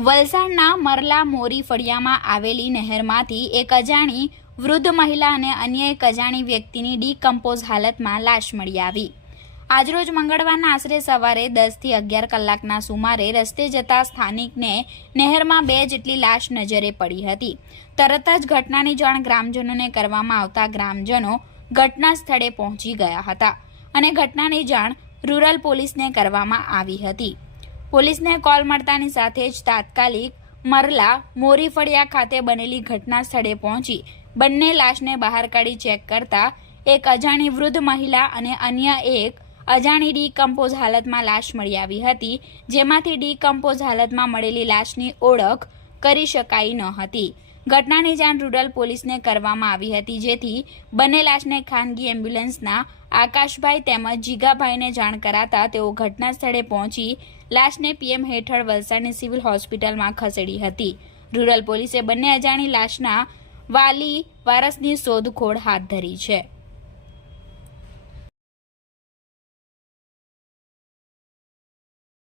વલસાડના મરલા મોરી ફળિયામાં આવેલી નહેરમાંથી એક અજાણી વૃદ્ધ મહિલા અને અન્ય એક અજાણી વ્યક્તિની ડીકમ્પોઝ હાલતમાં લાશ મળી આવી। આજરોજ મંગળવારના આશરે સવારે 10 થી 11 કલાકના સુમારે રસ્તે જતા સ્થાનિકને નહેરમાં 2 જેટલી લાશ નજરે પડી હતી। તરત જ ઘટનાની જાણ ગ્રામજનોને કરવામાં આવતા ગ્રામજનો ઘટના સ્થળે પહોંચી ગયા હતા અને ઘટનાની જાણ રૂરલ પોલીસને કરવામાં આવી હતી। પોલીસને કોલ મળતાની સાથે જ તાત્કાલિક મરલા મોરી ફળિયા ખાતે બનેલી ઘટના સ્થળે પહોંચી બંને લાશને બહાર કાઢી ચેક કરતા એક અજાણી વૃદ્ધ મહિલા અને અન્ય એક અજાણી ડીકમ્પોઝ હાલતમાં લાશ મળી આવી હતી, જેમાંથી ડીકમ્પોઝ હાલતમાં મળેલી લાશની ઓળખ કરી શકાઈ ન હતી। ઘટનાની જાણ રૂરલ પોલીસને કરવામાં આવી હતી, જેથી બંને લાશને ખાનગી એમ્બ્યુલન્સના આકાશભાઈ તેમજ જીગાભાઈને જાણ કરાતા તેઓ ઘટના સ્થળે પહોંચી લાશને પીએમ હેઠળ વલસાડની સિવિલ હોસ્પિટલમાં ખસેડી હતી। રૂરલ પોલીસે બંને અજાણી લાશના વારસની શોધખોળ હાથ ધરી છે।